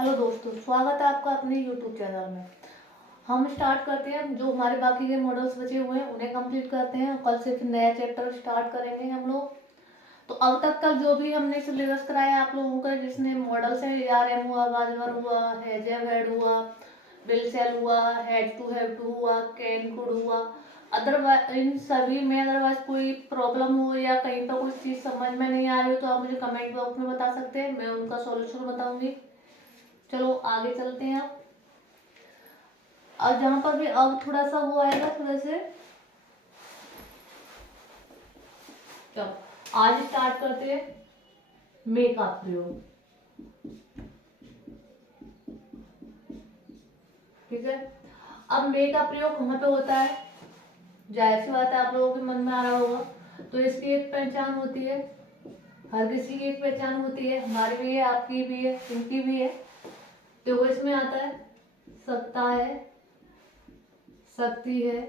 Hello दोस्तों, स्वागत है आपका अपने यूट्यूब चैनल में। हम स्टार्ट करते हैं। जो हमारे बाकी के मॉडल्स बचे हुए हैं उन्हें कंप्लीट करते हैं। कल से फिर नया चैप्टर स्टार्ट करेंगे हम लोग। तो अब तक का जो भी हमने सिलेबस कराया आप लोगों का, जिसने मॉडल्स है ARM हुआ, बाजवर हुआ, हेजेव हेड हुआ, बिल सेल हुआ, हेड टू हेड टू हुआ, कैन कोड हुआ, अदरवाइज इन सभी में अदरवाइज कोई प्रॉब्लम हो या कहीं पर कोई चीज़ समझ में नहीं आ रही हो तो आप मुझे कमेंट बॉक्स में बता सकते हैं, मैं उनका सॉल्यूशन बताऊंगी। चलो आगे चलते हैं। अब जहां पर भी अब थोड़ा सा वो आएगा, थोड़ा से चलो आज स्टार्ट करते हैं मे का प्रयोग। ठीक है, अब मे का प्रयोग कहाँ पे होता है, जाहिर सी बात है आप लोगों के मन में आ रहा होगा। तो इसकी एक पहचान होती है, हर किसी की एक पहचान होती है, हमारी भी है, आपकी भी है, इनकी भी है। तो वो इसमें आता है सत्ता है, शक्ति है,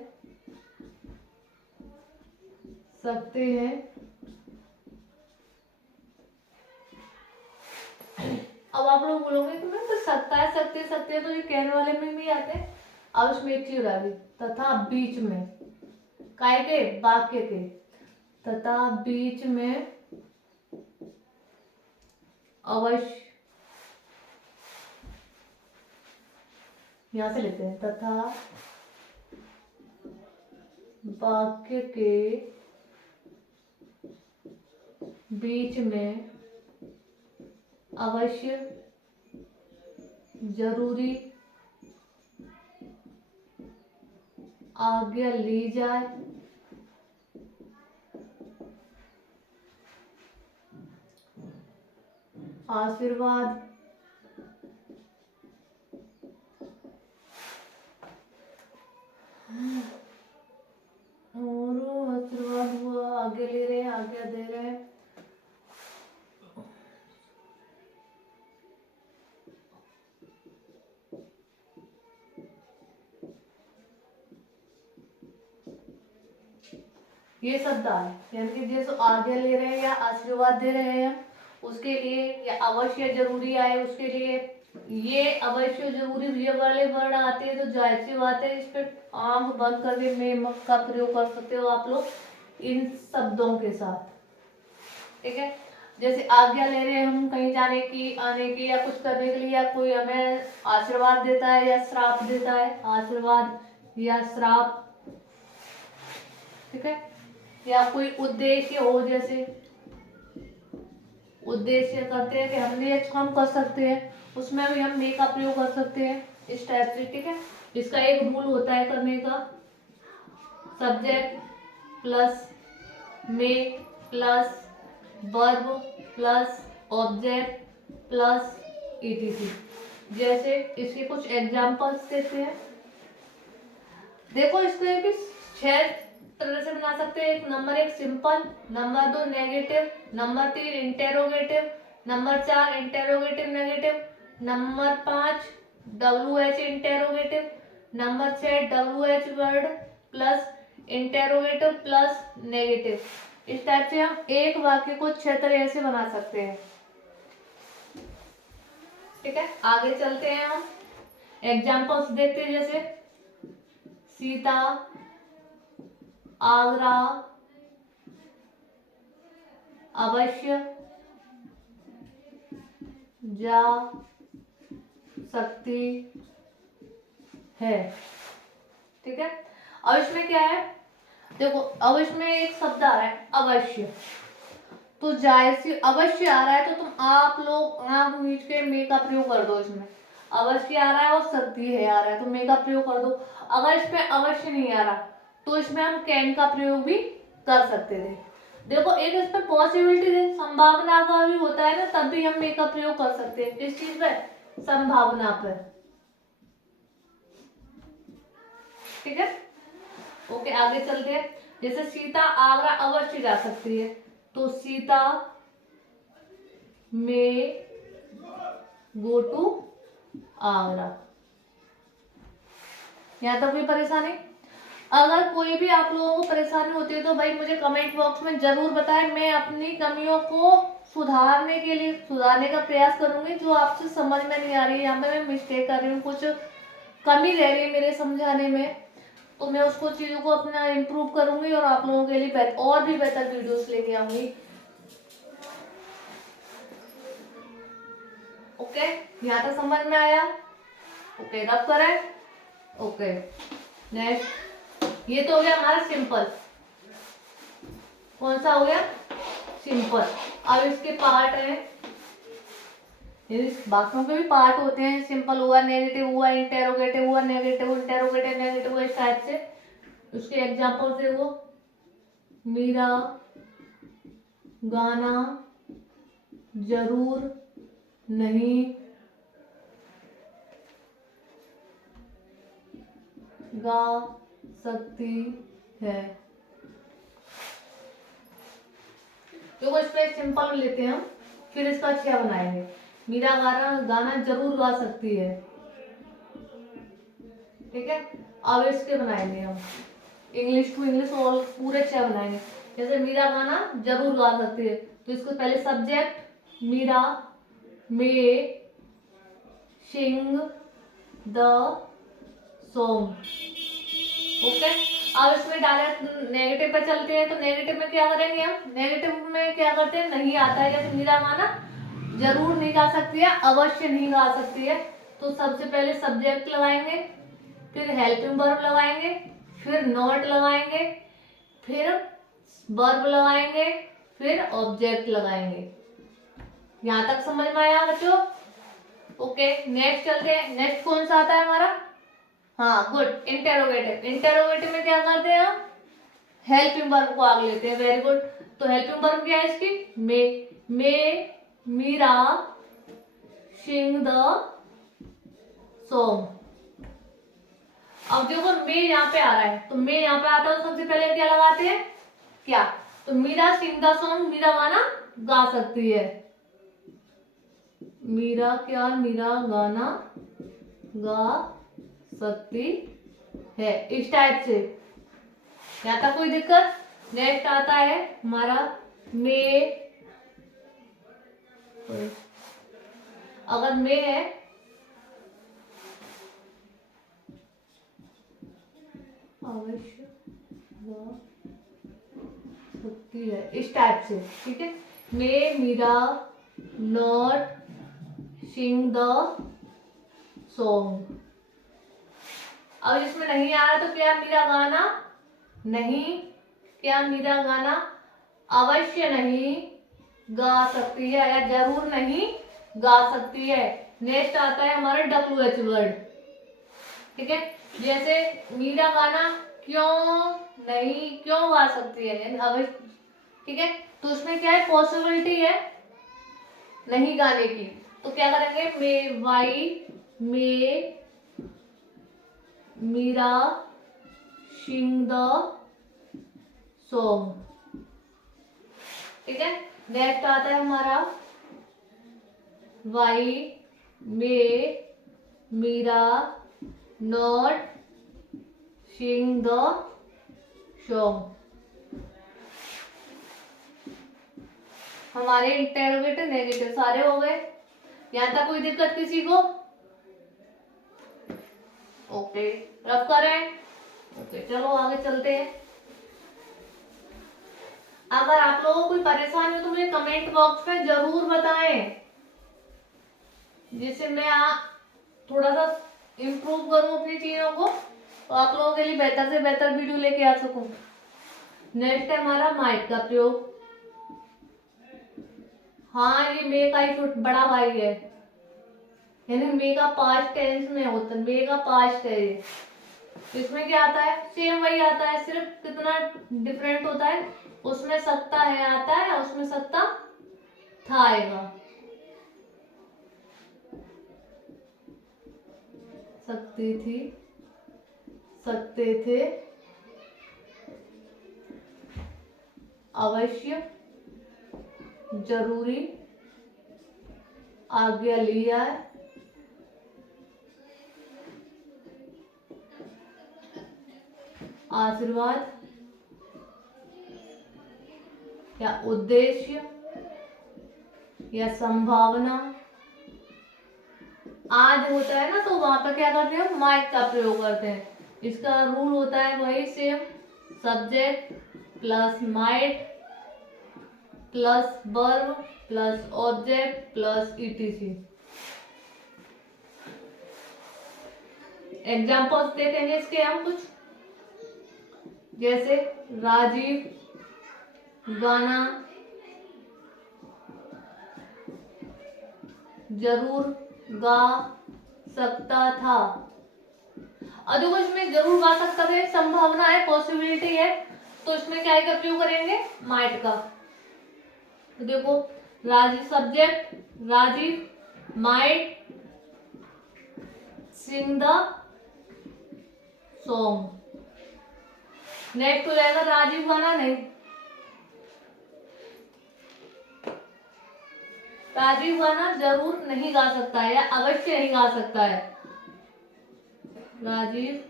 सकते हैं। अब आप लोग बोलोगे कि मैं तो सत्ता है, शक्ति है तो ये कहने वाले में भी आते हैं। अब इसमें एक चीज आ गई, तथा बीच में, काय के, वाक्य के, तथा बीच में अवश्य, यहां से लेते हैं, तथा वाक्य के बीच में अवश्य, जरूरी आज्ञा ली जाए, आशीर्वाद, और आशीर्वाद हुआ, आज्ञा ले रहे हैं, आज्ञा दे रहे हैं। ये शब्द है, यानी कि जैसे आज्ञा ले रहे हैं या आशीर्वाद दे रहे हैं उसके लिए, या अवश्य जरूरी आए उसके लिए, ये अवश्य जरूरी ये वाले वर्ड आते हैं तो जाहिर सी बात है इस पे आंख बंद करके मे का प्रयोग कर सकते हो आप लोग इन शब्दों के साथ। ठीक है, जैसे आज्ञा ले रहे हैं हम कहीं जाने की, आने की, या कुछ करने के लिए, या कोई हमें आशीर्वाद देता है या श्राप देता है, आशीर्वाद या श्राप। ठीक है, या कोई उद्देश्य हो, जैसे उद्देश्य करते हैं कि हमने ये काम कर सकते हैं, उसमें भी हम मे का प्रयोग कर सकते हैं इस टाइप से। ठीक है, इसका एक रूल होता है करने का, subject plus may plus verb plus object plus ETC. जैसे इसके कुछ एग्जांपल्स देते हैं। देखो इसको एक 6 तरह से बना सकते हैं। Number 1 simple, number 2 negative, number 3 interrogative, number 4 interrogative negative, number 5 WH interrogative, number 6 WH word plus interrogative plus negative. इस टाइप से हम एक वाक्य को 6 तरह से बना सकते हैं। ठीक है, आगे चलते हैं, हम एग्जांपल्स देखते हैं। जैसे सीता आगरा अवश्य जा सकती है। ठीक है, अब इसमें क्या है, देखो अब इसमें एक शब्द आ रहा है अवश्य, तो जाहिर सी अवश्य आ रहा है तो तुम आप लोग आंख मीच के मे का प्रयोग कर दो। इसमें अवश्य आ रहा है और सकती है आ रहा है तो मे का प्रयोग कर दो। अगर इसमें अवश्य नहीं आ रहा तो इसमें हम कैन का प्रयोग भी कर सकते थे। देखो एक इसमें पॉसिबिलिटी है, संभावना का भी होता है ना, तब भी हम मे का प्रयोग कर सकते हैं। किस चीज पे, संभावना पर। ठीक है, ओके आगे चलते हैं। जैसे सीता आगरा अवश्य जा सकती है, तो सीता में गो टू आगरा। यहां तक कोई परेशानी। अगर कोई भी आप लोगों को परेशानी होती है तो भाई मुझे कमेंट बॉक्स में जरूर बताएं, मैं अपनी कमियों को सुधारने का प्रयास करूंगी। जो आपसे समझ में नहीं आ रही है, यहाँ पे मैं मिस्टेक कर रही हूँ, कुछ कमी रह रही है मेरे समझाने में, तो मैं उसको चीज़ों को अपना इम्प्रूव करूंगी और आप लोगों के लिए और भी बेहतर वीडियोस लेके आऊंगी। ओके, यहाँ तक समझ में आया? ओके, रब करें। ओके, नेक्स्ट, ये तो हो गया हमारा सिंपल। कौन सा हो गया? सिंपल। अब इसके पार्ट है, बाकियों के भी पार्ट होते हैं। सिंपल हुआ, नेगेटिव हुआ, इंटेरोगेटिव हुआ, नेगेटिव, इंटेरोगेटिव, नेगेटिव हुआ, इस टाइप से। उसके एग्जाम्पल से वो मेरा गाना जरूर नहीं गा सकती है। तो इस पे सिंपल लेते हैं हम, फिर इसका अच्छा बनाएंगे। मेरा गाना जरूर गा सकती है, ठीक है। अब इसके बनाएंगे हम इंग्लिश टू इंग्लिश और पूरे अच्छा बनाएंगे। जैसे मेरा गाना जरूर गा सकती है, तो इसको पहले subject Meera may sing the song. Okay, अब इसमें डायरेक्ट नेगेटिव पे चलते हैं। तो नेगेटिव में क्या करेंगे हम? नेगेटिव में क्या करते हैं? नहीं आता है। जैसे मेरा गाना जरूर नहीं गा सकती है, अवश्य नहीं गा सकती है, तो सबसे पहले सब्जेक्ट लगाएंगे, फिर हेल्पिंग वर्ब लगाएंगे, फिर नॉट लगाएंगे, फिर वर्ब लगाएंगे, फिर ऑब्जेक्ट लगाएंगे। यहां तक समझ में आया बच्चों? ओके, नेक्स्ट चलते हैं। नेक्स्ट कौन सा आता है हमारा? हाँ, गुड, इंटेरोगेटिव। इंटेरोगेटिव में क्या करते हैं हम? हेल्पिंग वर्ब को आगे लेते हैं। Very good. तो हेल्पिंग वर्ब क्या है इसकी? मे मीरा सिंग द सॉन्ग। अब देखो मे यहाँ पे आ रहा है, तो मे यहाँ पे आता है तो सबसे पहले क्या लगाते हैं? क्या? तो Meera sing the song, Meera गाना गा सकती है। मीरा गाना गा सकती है, इस टाइप से। यहाँ तक कोई दिक्कत? नेक्स्ट आता है हमारा मे, अगर मे है अवश्य गा सकती है, इस टाइप से, ठीक है। May Meera not sing the song. अब इसमें नहीं आ रहा तो क्या मेरा गाना नहीं, क्या मेरा गाना अवश्य नहीं गा सकती है या जरूर नहीं गा सकती है। नेक्स्ट आता है हमारा WH वर्ड, ठीक है। जैसे मेरा गाना क्यों गा सकती है, अवश्य, ठीक है। तो उसमें क्या है? पॉसिबिलिटी है नहीं गाने की, तो क्या करेंगे? May Meera sing the song, ठीक है। नेक्स्ट आता है हमारा why may Meera not sing the song. हमारे इंटेरोगेटिव नेगेटिव सारे हो गए। यहां तक कोई दिक्कत किसी को? ओके, रफ करें। ओके, चलो आगे चलते हैं। अगर आप लोगों को कोई परेशानी हो तो मुझे कमेंट बॉक्स में जरूर बताएं, जिससे मैं थोड़ा सा इम्प्रूव करूं अपनी चीजों को, तो आप लोगों के लिए बेहतर से बेहतर वीडियो लेके आ सकूं। नेक्स्ट है हमारा माइट का प्रयोग। हाँ, ये मे का ही बड़ा भाई है, यानी मे का पास्ट टेंस में होता है, मे का पास्ट है ये। इसमें क्या आता है? सेम वही आता है, सिर्फ कितना डिफरेंट होता है, उसमें सकता है आता है, उसमें सकता था आएगा। सकती थी, सकते थे, अवश्य, जरूरी, आज्ञा लिया, आशीर्वाद या उद्देश्य या संभावना। आज होता है ना, तो वहां पर क्या करते हैं, माइट का प्रयोग करते हैं। इसका रूल होता है वही same, subject plus might plus verb plus object plus etc. Examples देखेंगे इसके हम कुछ, जैसे राजीव गाना जरूर गा सकता था। और देखो इसमें जरूर गा सकता था, संभावना है, पॉसिबिलिटी है, तो इसमें क्या का प्रयोग करेंगे, माइट का। तो देखो Rajiv subject, Rajiv might sing the song. Next हो जाएगा राजीव गाना नहीं, राजीव गाना जरूर नहीं गा सकता है या अवश्य नहीं गा सकता है। राजीव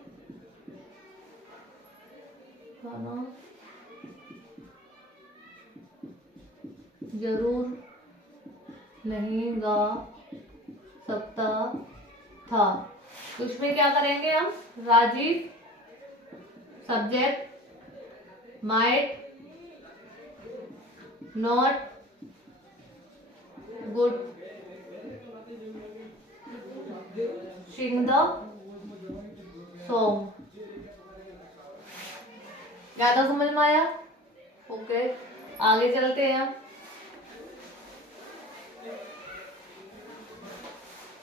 गाना जरूर नहीं गा सकता था। तो इसमें क्या करेंगे हम, Rajiv subject might not good sing the song. ज्यादा समझ में आया? ओके, आगे चलते हैं हम।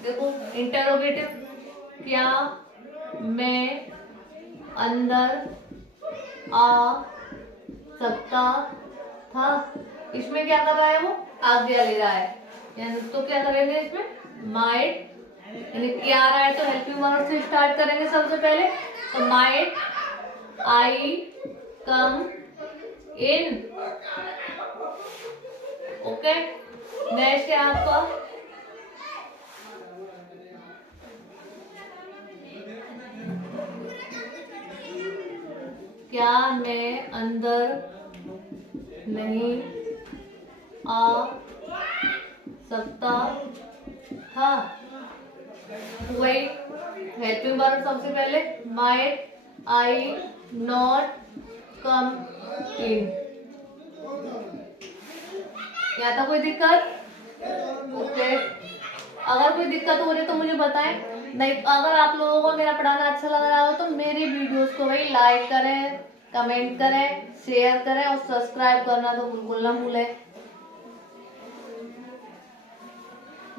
देखो इंटरोगेटिव, क्या मैं अंदर आ सकता था। इसमें क्या कर रहा है वो, आज्ञा ले रहा है, यानी तो क्या करेंगे इसमें, माइट यानी क्या आ रहा है तो हेल्पिंग वर्ब से स्टार्ट करेंगे सबसे पहले। तो might I come in. Okay, next है आपका क्या मैं अंदर नहीं आ सकता था। वही हेल्पिंग वर्ब सबसे पहले, माइट आई नॉट कम इन। क्या था कोई दिक्कत? ओके, अगर कोई दिक्कत हो रही तो मुझे बताएं। नहीं, अगर आप लोगों को मेरा पढ़ाना अच्छा लग रहा हो तो मेरी वीडियोस को भाई लाइक करें, कमेंट करें, शेयर करें और सब्सक्राइब करना तो बिल्कुल ना भूलें,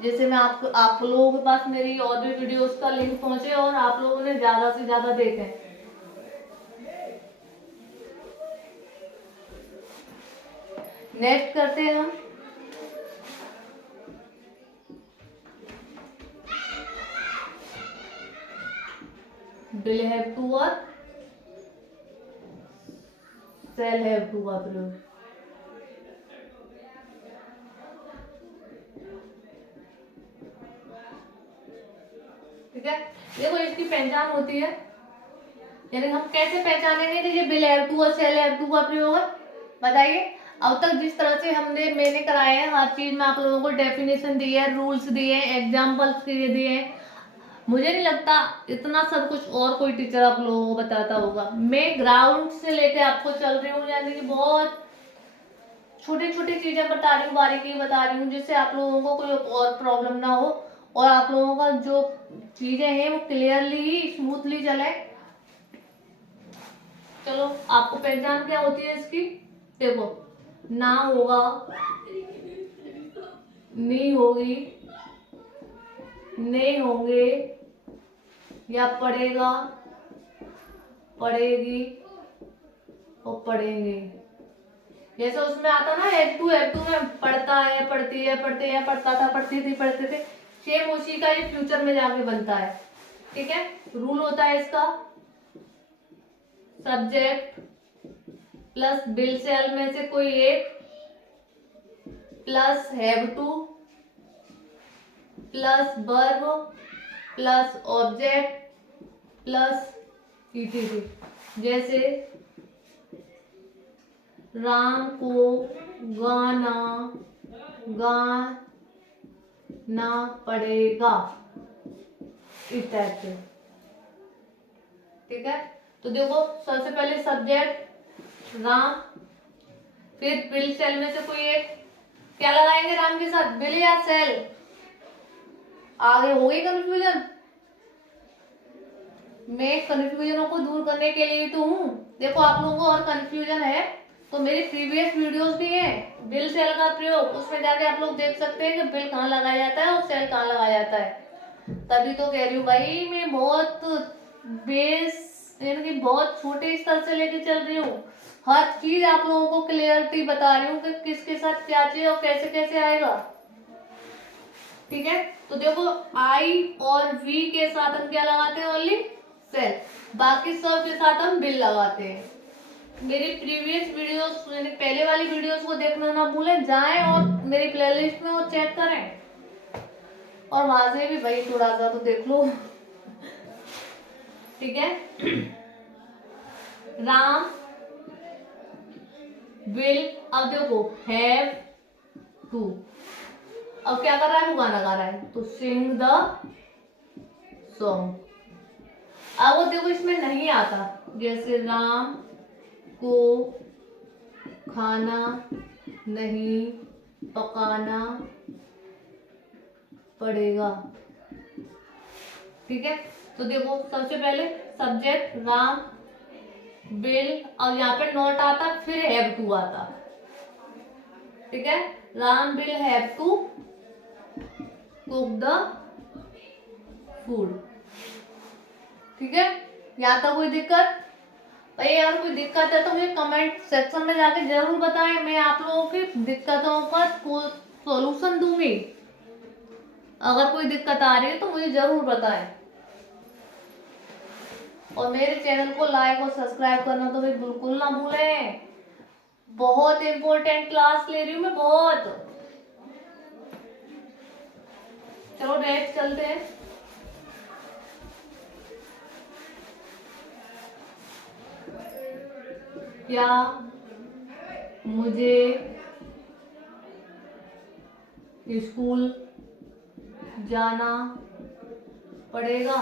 जिससे मैं आप लोगों के पास मेरी और भी वीडियोस का लिंक पहुंचे और आप लोगों ने ज्यादा से ज्यादा देखें। नेक्स्ट करते हैं हम will have to और shall have to का प्रयोग। ठीक है, देखो इसकी पहचान होती है, यानी हम कैसे पहचानेंगे कि ये will have to और shall have to का प्रयोग है, बताइए। अब तक जिस तरह से मैंने कराए हैं, हर चीज में आप लोगों को डेफिनेशन दी है, रूल्स दिए, एग्जाम्पल्स दिए हैं। मुझे नहीं लगता इतना सब कुछ और कोई टीचर आप लोगों को बताता होगा। मैं ग्राउंड से लेके आपको चल रही हूँ, यानी कि बहुत छोटी छोटी चीजें बता रही हूँ, बारीकी बता रही हूँ, जिससे आप लोगों को कोई और प्रॉब्लम ना हो और आप लोगों का जो चीजें हैं वो क्लियरली ही स्मूथली चले। चलो, आपको पहचान क्या होती है इसकी, देखो ना होगा, नहीं होगी, नहीं होंगे या पढ़ेगा, पढ़ेगी और पढ़ेंगे। जैसे उसमें आता ना हैव टू में पढ़ता है, पढ़ती है, पढ़ते हैं, पढ़ता था, पढ़ती थी, पढ़ते थे, सेम उसी का ये फ्यूचर में जाके बनता है। ठीक है, रूल होता है इसका, सब्जेक्ट प्लस विल शैल में से कोई एक plus have two plus verb plus object plus ETC. जैसे राम को गाना गाना पड़ेगा, इस टाइप से। ठीक है, तो देखो सबसे पहले सब्जेक्ट राम, फिर बिल सेल में से कोई एक क्या लगाएंगे राम के साथ, बिल या सेल। आगे हो गई कंफ्यूजन। मैं कंफ्यूजनों को दूर करने के लिए तो हूँ। देखो आप लोगों को और कंफ्यूजन है तो मेरी प्रीवियस वीडियोस भी है बिल सेल का प्रयोग, उसमें जाके आप लोग देख सकते हैं कि बिल कहाँ लगाया जाता है और सेल कहाँ लगाया जाता है। तभी तो कह रही हूँ भाई, मैं बहुत बेस यानी कि बहुत छोटे स्तर से लेके चल रही हूँ। हर चीज आप लोगों को क्लियरिटी बता रही हूँ कि किसके साथ क्या चीज और कैसे कैसे आएगा। ठीक है, तो देखो आई और वी के साथ हम क्या लगाते हैं, ओनली सेल, बाकी सब के साथ हम बिल लगाते हैं। मेरी प्रीवियस वीडियोस यानी पहले वाली वीडियोस को देखना ना भूलें, जाएं और मेरी प्लेलिस्ट में वो चेक करें और वहां से भी भाई थोड़ा सा तो देख लो। ठीक है, राम विल, अब देखो हैव टू, अब क्या कर रहा है, वो गाना गा रहा है तो सिंग द सॉन्ग। अब वो देखो इसमें नहीं आता, जैसे राम को खाना नहीं पकाना पड़ेगा। ठीक है, तो देखो सबसे पहले सब्जेक्ट राम बिल, और यहाँ पे नॉट आता फिर हैव टू आता। ठीक है, Ram will have to cook the food. ठीक है, यहाँ तक कोई दिक्कत? भाई अगर कोई दिक्कत है तो मुझे कमेंट सेक्शन में जाके जरूर बताएं, मैं आप लोगों की दिक्कतों का सॉल्यूशन दूंगी। अगर कोई दिक्कत आ रही है तो मुझे जरूर बताएं, और मेरे चैनल को लाइक और सब्सक्राइब करना तो भाई बिल्कुल ना भूलें। बहुत इंपॉर्टेंट क्लास ले रही हूँ मैं, बहुत। चलो नेक्स्ट चलते हैं। क्या मुझे स्कूल जाना पड़ेगा?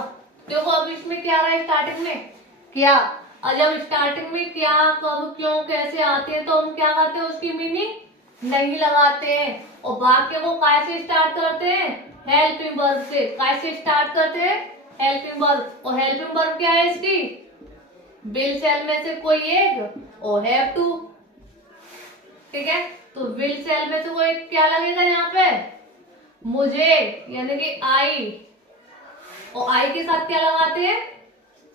देखो अब इसमें क्या रहा है, स्टार्टिंग में क्या, और जब स्टार्टिंग में क्या कब क्यों कैसे आते हैं तो हम क्या करते हैं, उसकी मीनिंग नहीं लगाते हैं, और वाक्य को कैसे स्टार्ट करते हैं, हेल्पिंग वर्ब से। कैसे स्टार्ट करते हैं, हेल्पिंग वर्ब, और हेल्पिंग वर्ब क्या है इसकी, विल सेल में से कोई एक और हैव टू। ठीक है, तो विल सेल में से कोई क्या लगेगा यहाँ पे, मुझे यानी कि आई, और आई के साथ क्या लगाते हैं,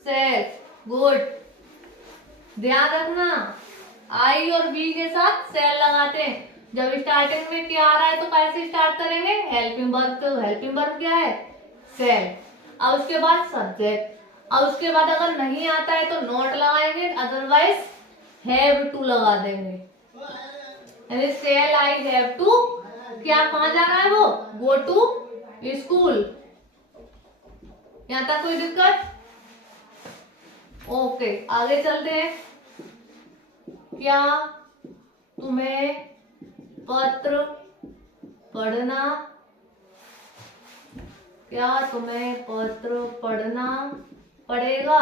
सेल। गुड, ध्यान रखना आई और बी के साथ सेल लगाते हैं। जब स्टार्टिंग में क्या आ रहा है तो कैसे स्टार्ट करेंगे, हेल्पिंग वर्ब, तो हेल्पिंग वर्ब क्या है, सेल। अब उसके बाद सब्जेक्ट, अब उसके बाद अगर नहीं आता है तो नॉट लगाएंगे, अदरवाइज हैव टू लगा देंगे। यानी सेल आई हैव टू, क्या कहाँ जा रहा है वो, गो टू स्कूल। यहाँ तक कोई दिक्कत? ओके, आगे चलते हैं। क्या तुम्हें पत्र पढ़ना, क्या तुम्हें पत्र पढ़ना पड़ेगा?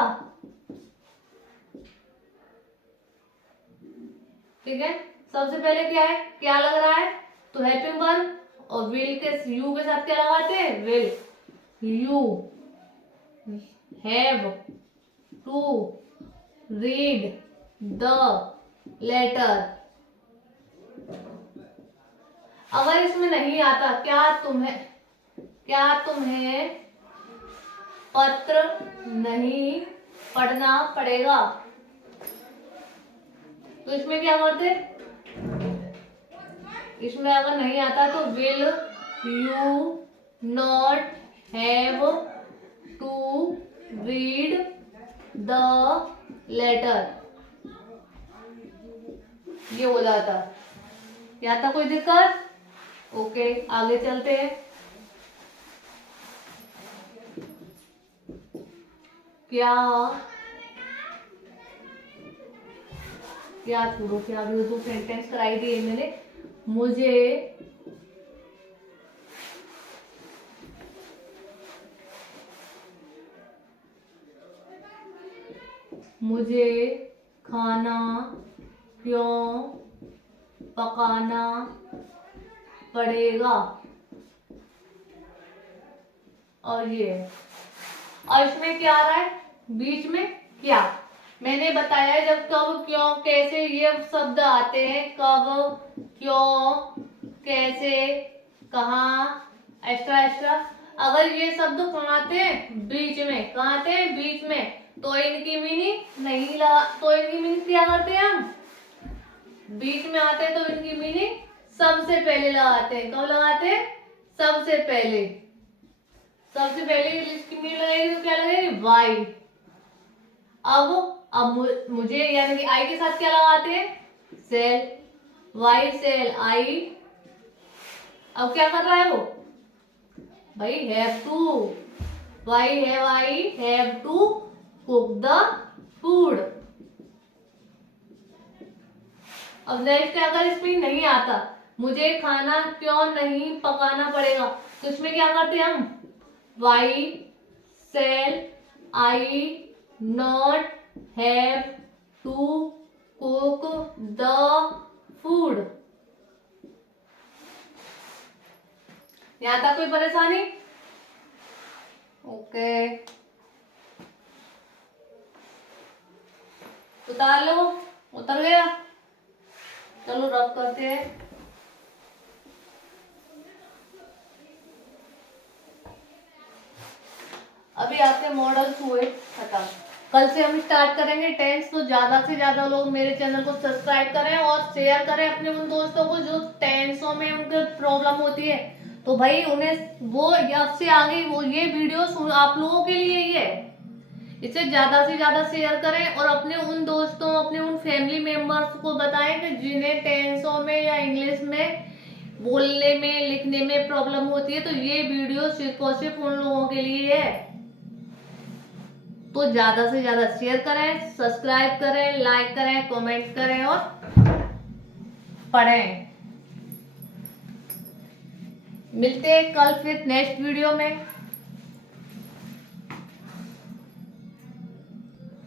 ठीक है, सबसे पहले क्या है, क्या लग रहा है, तो हेल्पिंग वर्ब, और विल के यू के साथ क्या लगाते हैं, will. You have to read the letter. अगर इसमें नहीं आता, क्या तुम्हें पत्र नहीं पढ़ना पड़ेगा, तो इसमें क्या करते, इसमें अगर नहीं आता तो will you not have to read the letter, ये हो जाता। यहाँ तक कोई दिक्कत? ओके, आगे चलते हैं। क्या क्या छोड़ो, क्या भी दो सेंटेंस कराई दिए मैंने। मुझे खाना क्यों पकाना पड़ेगा। और ये और इसमें क्या आ रहा है बीच में, क्या मैंने बताया है, जब कब क्यों कैसे ये शब्द आते हैं, कब क्यों कैसे कहाँ एक्स्ट्रा एक्स्ट्रा, अगर ये शब्द कहाँ आते हैं बीच में, कहाँ आते हैं बीच में, तो इनकी मीनिंग नहीं लगा, तो इनकी मीनिंग क्या करते हैं हम, बीच में आते हैं तो इनकी मीनिंग सबसे पहले लगाते हैं। कब लगाते हैं, सबसे पहले। सबसे पहले इसकी मीनिंग लगेगी तो क्या लगेगी, वाई। अब मुझे यानी कि आई के साथ क्या लगाते हैं, सेल, वाई सेल आई। अब क्या कर रहा है वो भाई, have to, why have I have to cook the food. अब नेक्स्ट अगर इसमें नहीं आता, मुझे खाना क्यों नहीं पकाना पड़ेगा, तो इसमें क्या करते हैं हम, why shall I not have to cook the food. यहां तक कोई परेशानी? ओके, उतार लो, उतर गया। चलो रब करते हैं। अभी आपके मॉडल्स हुए खत्म, कल से हम स्टार्ट करेंगे टेंस। तो ज्यादा से ज्यादा लोग मेरे चैनल को सब्सक्राइब करें और शेयर करें अपने उन दोस्तों को जो टेंसों में उनके प्रॉब्लम होती है, तो भाई उन्हें वो अब से आगे वो ये वीडियो आप लोगों के लिए ही है। इसे ज्यादा से ज्यादा शेयर करें और अपने उन दोस्तों, अपने उन फैमिली मेंबर्स को बताएं कि जिन्हें टेंसों में या इंग्लिश में बोलने में लिखने में प्रॉब्लम होती है, तो ये वीडियो सिर्फ और सिर्फ उन लोगों के लिए है। तो ज्यादा से ज्यादा शेयर करें, सब्सक्राइब करें, लाइक करें, कमेंट करें और पढ़ें। मिलते हैं कल फिर नेक्स्ट वीडियो में।